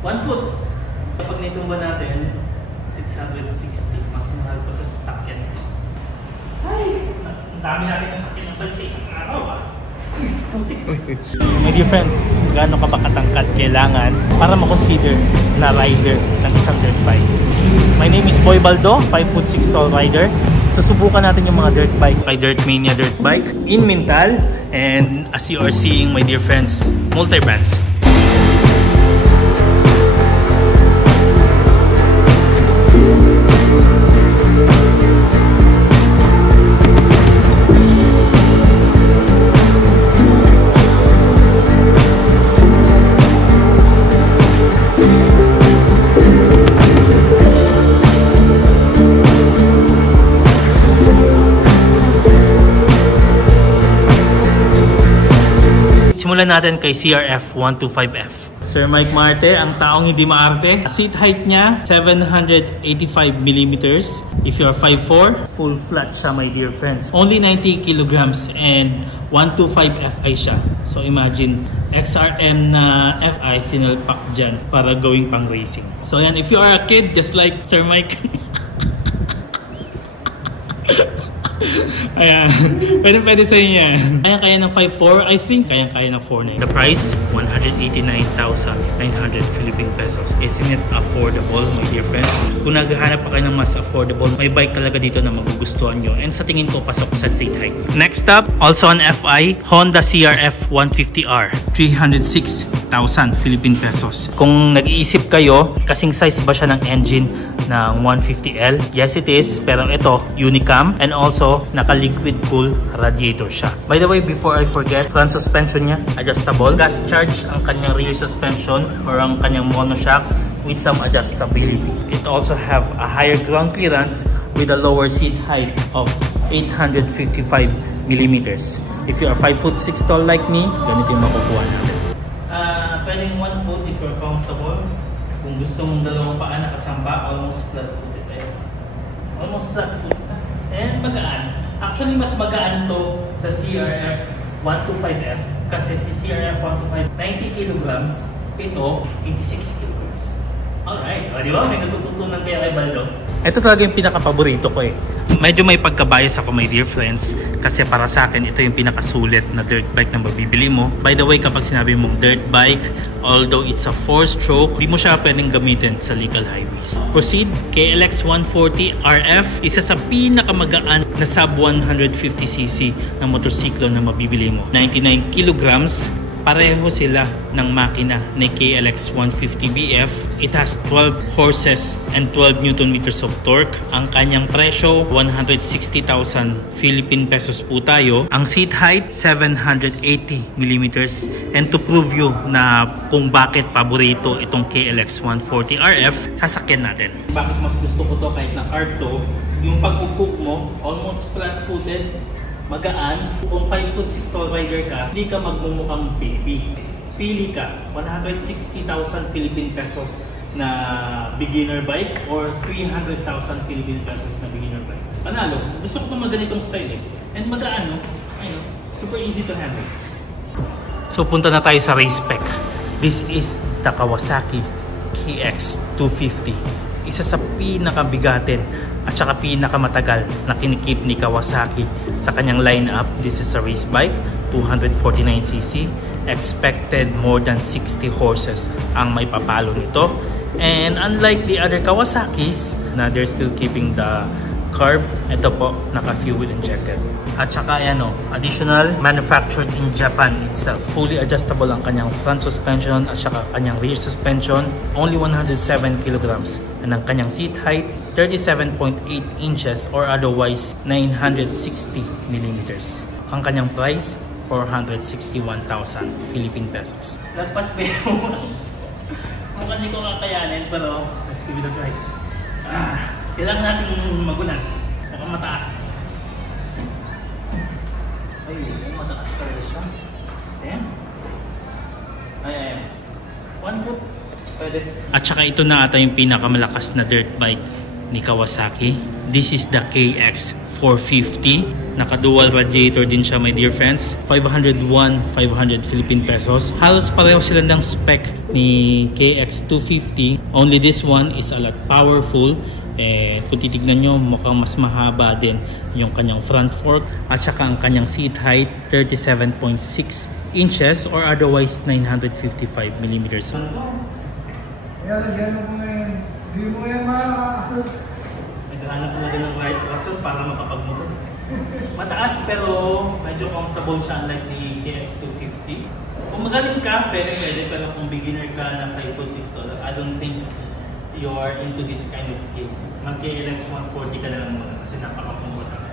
1 foot. Kapag nitumba natin, 660. Mas mahal pa sa sasakyan. Ay! Ang dami natin na sasakyan ng bansa isang araw ah. My dear friends, gaano ka ba katangkad kailangan para makonsider na rider ng isang dirt bike? My name is Boy Baldo, 5'6" tall rider. Susubukan natin yung mga dirt bike kay Dirt Mania Dirt Bike in Mintal, and as you are seeing, my dear friends, multi-brands. Simulan natin kay CRF 125F. Sir Mike Marte, ang taong hindi maarte. Seat height niya, 785mm. If you're 5'4", full flat siya, my dear friends. Only 90 kilograms and 125Fi siya. So imagine, XRM na Fi sinalpak dyan para gawing pang racing. So yan, if you are a kid, just like Sir Mike. Ayan, pwede sa inyo yan. Kaya ng 5'4", I think kaya ng 4'9". The price, 189,900 Philippine pesos. Isn't it affordable, my dear friends? Kung naghahanap pa kayo ng mas affordable, may bike talaga dito na magugustuhan nyo. And sa tingin ko, pasok sa seat height. Next up, also on Fi, Honda CRF 150R. 306,000 Philippine pesos. Kung nag-iisip kayo, kasing size ba siya ng engine ng 150L? Yes, it is. Pero ito, Unicam. And also, naka-liquid cool radiator siya. By the way, before I forget, front suspension niya, adjustable. Gas charge ang kanyang rear suspension or ang kanyang monoshock with some adjustability. It also have a higher ground clearance with a lower seat height of 855mm. If you are 5'6" tall like me, ganito yung makukuha natin. Pwedeng 1 foot if you're comfortable. Kung gusto mong dalawang paa nakasamba, almost flat-footed tayo. Almost flat-foot. And magaan. Actually, mas magaan to sa CRF 125F kasi si CRF 125 90 kilograms, ito 86 kilograms. Alright, di ba? May natututunan kaya kay Baldo. Ito talaga yung pinaka-paborito ko eh. Medyo may pagkabias ako, my dear friends, kasi para sa akin ito yung pinakasulit na dirt bike na mabibili mo. By the way, kapag sinabi mong dirt bike, although it's a 4-stroke, di mo siya pwedeng gamitin sa legal highways. Proceed, KLX 140 RF, isa sa pinakamagaan na sub 150cc na motorsiklo na mabibili mo. 99 kilograms, pareho sila ng makina na KLX 150BF. It has 12 horses and 12 Newton meters of torque. Ang kanyang presyo, 160,000 Philippine pesos po tayo. Ang seat height, 780mm. And to prove you na kung bakit paborito itong KLX 140 RF, sasakyan natin. Bakit mas gusto ko to kahit na art to, yung pag-upo mo, almost flat-footed, magaan. Kung 5'6" tall rider ka, hindi ka magmumukhang baby. Pili ka, 160,000 Philippine pesos na beginner bike or 300,000 Philippine pesos na beginner bike. Panalo. Gusto ko itong ganitong style eh. And magaan, no? Ayun, super easy to handle. So punta na tayo sa race spec. This is the Kawasaki KX250. Isa sa pinakabigatin at saka pinakamatagal na kinikip ni Kawasaki sa kanyang lineup. This is a race bike, 249cc, expected more than 60 horses ang may papalo nito. And unlike the other Kawasaki's na they're still keeping the carb, ito po naka-fuel injected. At saka yan o, additional manufactured in Japan itself. Fully adjustable ang kanyang front suspension at saka kanyang rear suspension. Only 107 kilograms. And ang kanyang seat height, 37.8 inches or otherwise 960mm. Ang kanyang price, 461,000 Philippine pesos. Lagpas pa yung mukhang hindi ko kakayanin, pero let's give it a try. Kailangan natin magunan. Mukhang mataas. Ay, mataas talaga siya. Ayan. Ayan. 1 foot. Pwede. At saka ito na ata yung pinakamalakas na dirt bike ni Kawasaki. This is the KX450 Naka-dual radiator din siya, my dear friends. 501, 500 Philippine pesos. Halos pareho sila ng spec ni KX250. Only this one is a lot powerful. And kung titignan nyo, mukhang mas mahaba din yung kanyang front fork. At saka ang kanyang seat height, 37.6 inches or otherwise 955 millimeters. Kaya lagyan mo ngayon. Hindi mo yan Naghahanap talaga ng right muscle para makapagmotor. Mataas pero medyo comfortable siya unlike ni KX250. Kung magaling ka, pwede. Pero kung beginner ka na 5 foot 6 tall, I don't think you are into this kind of game. Mag-KLX 140 ka na lang muna kasi napaka-comfortable.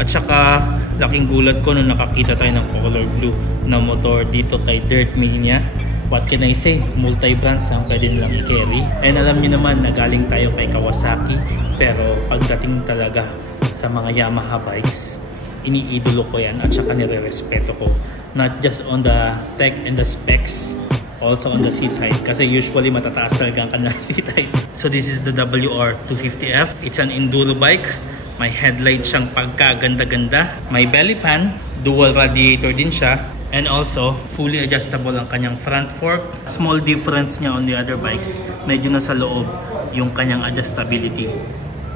At saka, laking gulat ko nung nakakita tayo ng color blue na motor dito kay Dirt Mania. What can I say? Multi-brands ang pwede nilang i-carry. And alam niyo naman na galing tayo kay Kawasaki. Pero pagdating talaga sa mga Yamaha bikes, iniidolo ko yan at saka nire-respeto ko. Not just on the tech and the specs, also on the seat height. Kasi usually matataas talaga ang kanilang seat height. So this is the WR250F. It's an enduro bike. May headlight siyang pagkaganda-ganda. May belly pan. Dual radiator din siya. And also, fully adjustable ang kanyang front fork. Small difference niya on the other bikes. Medyo nasa loob yung kanyang adjustability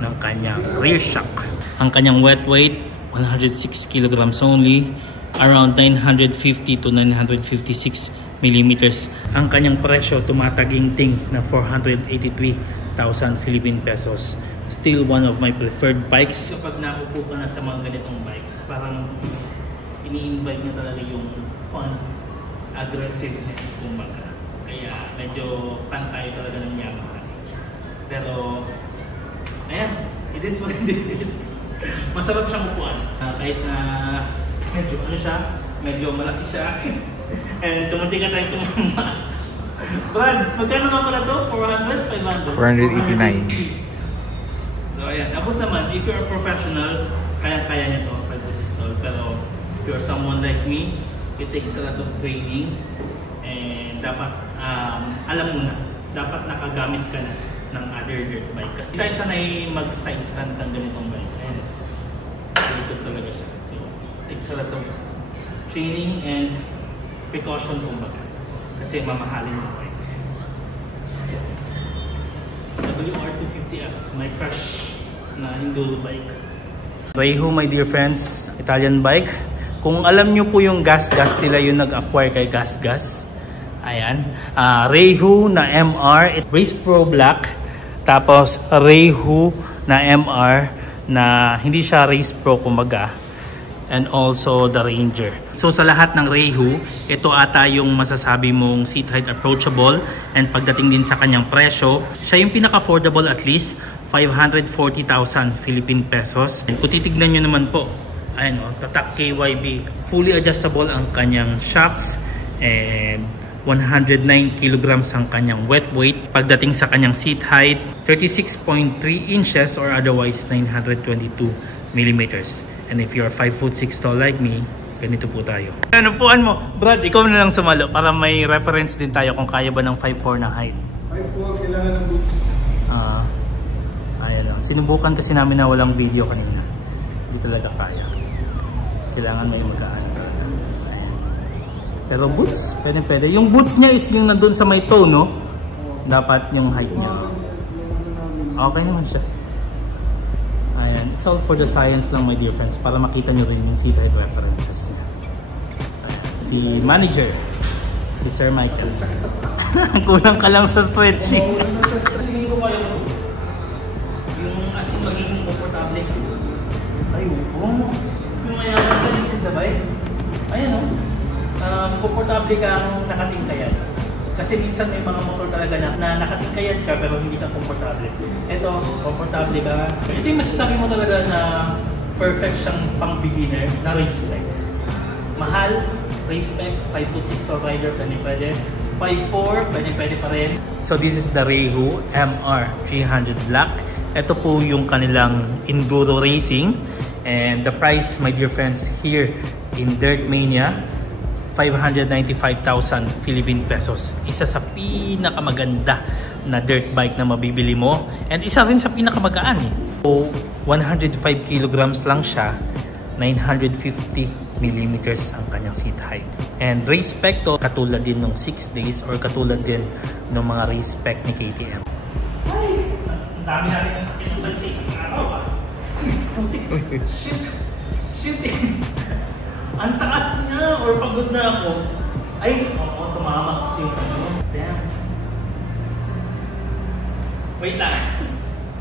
ng kanyang rear shock. Ang kanyang wet weight, 106 kilograms only. Around 950 to 956 millimeters. Ang kanyang presyo, tumataginting na 483,000 Philippine pesos. Still one of my preferred bikes. Kapag naupo ka na sa mga ganitong bikes, parang ini-invite niya talaga yung fun, aggressiveness kumbaga. Kaya medyo fan tayo talaga ng Yamaha. Pero, ayan, it is what it is. Masarap siyang upuan. Kahit na medyo ano siya, medyo malaki siya. And tumunti ka tayo tumama. Brad, magkano nga pala to? 400? 500? 489. So ayan, abot naman. If you're a professional, kaya-kaya niya to, 5 to 6 tall. Pero if you're someone like me, it takes a lot of training. And dapat, alam mo na, dapat nakagamit ka na ng other dirt bike. Kasi tayo sanay mag-side stand ng ganitong bike. And ito talaga siya. So, it takes a lot of training and precaution kumbaga. Kasi mamahalin yung bike. WR250F, my crush na enduro bike. Raihu, my dear friends, Italian bike. Kung alam nyo po yung Gas-Gas, sila yung nag-acquire kay Gas-Gas. Ayan. Raihu na MR, Race Pro Black. Tapos Raihu na MR na hindi siya Race Pro kumbaga. And also the Ranger. So sa lahat ng Raihu, ito ata yung masasabi mong seat height approachable. And pagdating din sa kanyang presyo, siya yung pinaka-affordable at least 540,000 Philippine pesos. And kung titignan nyo naman po, ayan o, tatak KYB. Fully adjustable ang kanyang shocks. And 109 kilograms ang kanyang wet weight. Pagdating sa kanyang seat height, 36.3 inches or otherwise 922 millimeters. And if you're 5 foot 6 tall like me, ganito po tayo. Ano puan mo? Brad, ikaw na lang sumalo para may reference din tayo kung kaya ba ng 5'4 na height. 5'4", kailangan ng boots. Ayan lang. Sinubukan kasi namin na walang video kanina. Hindi talaga kaya. Kailangan may magaan talaga. Ayan. Pero boots, pwede. Yung boots niya is yung nandun sa may toe, no? Dapat yung height niya. Okay naman siya. Ayan. It's all for the science lang, my dear friends, para makita nyo rin yung seat height references niya. Si manager, si Sir Michael. Kulang ka lang sa stretching. Hindi ko kaya yung as in magiging komportable. Ay, oo. Yung mayaman ka, this is the bike. Ayan o. Komportable kang nakatingkayan. Kasi minsan may mga motor talaga na nakatingkayan ka pero hindi ka komportable. Ito, komportable ka. Ito yung masasabi mo talaga na perfect siyang pang beginner na race spec. Mahal, race spec, 5 foot 6 tall rider, pwede. 5'4", pwede pa rin. So this is the Raihu MR300 Black. Ito po yung kanilang enduro racing. And the price, my dear friends, here in Dirt Mania, 595,000 Philippine pesos. Isa sa pinakamaganda na dirt bike na mabibili mo. And isa rin sa pinakamagaan eh. So, 105 kilograms lang siya. 950 millimeters ang kanyang seat height. And race spec to, katulad din ng 6 days or katulad din ng mga race spec ni KTM. Ay! Ang dami natin na sakit ng bansi sa araw ah. Putik! Shit! Shit eh! Ang taas niya or pagod na ako. Ay! Oo, tumama kasi yung ano. Damn! Wait lang!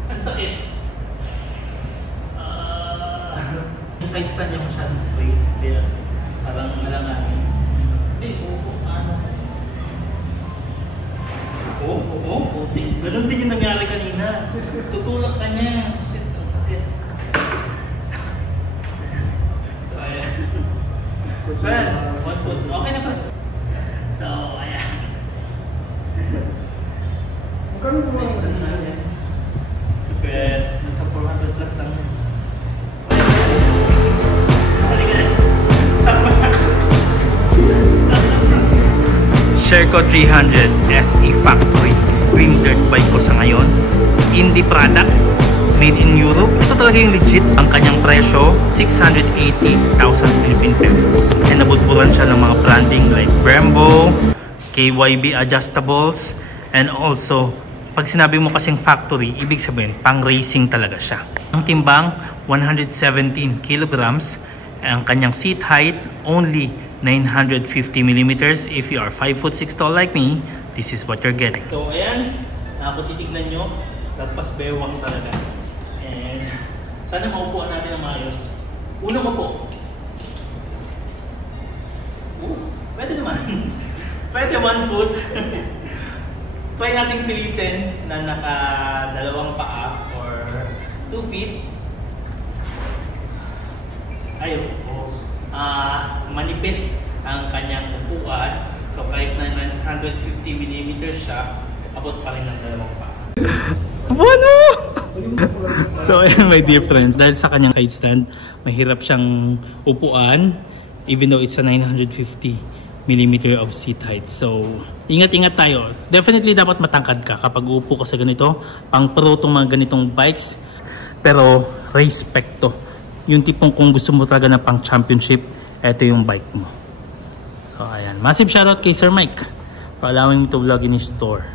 Ang sakit! Yung side stand niya masyadong straight. Kaya parang malanganin. Hindi, so ano? Oo. Ganun din yung nangyari kanina. Tutulak ka niya. Shit, ang sakit. So, ayan. Well, 1 foot. Okay na ba? So, ayan. Magkano po Side stand natin. Secret. Nasa 400 plus lang. Sherco 300 SE Factory ring dirt bike ko sa ngayon. Indie product, made in Europe. Ito talaga yung legit. Ang kanyang presyo, 680,000 Philippine pesos. And nabudburan siya ng mga branding like Brembo, KYB adjustables, and also pag sinabi mo kasing factory, ibig sabihin pang racing talaga siya. Ang timbang 117 kilograms. Ang kanyang seat height only 950 millimeters. If you are 5'6" tall like me, this is what you're getting. So ayan, kung titignan nyo, lagpas bewang talaga. And sana maupuan natin ang maayos. Una mo po. Pwede naman. Pwede 1 foot. Try natin pilitin na naka 2 paa or 2 feet. Ayun po. Manipis ang kanyang upuan. So kahit na 950 mm siya, abot pa rin ng 2 paa. Ano? So ayan, may difference. Dahil sa kanyang height stand, mahirap siyang upuan even though it's a 950 mm of seat height. So ingat-ingat tayo. Definitely dapat matangkad ka kapag uupo ka sa ganito. Pang pro itong mga ganitong bikes. Pero respect to. Yung tipong kung gusto mo talaga na pang championship, ito yung bike mo. So ayan, massive shoutout kay Sir Mike for allowing me to vlog in his store.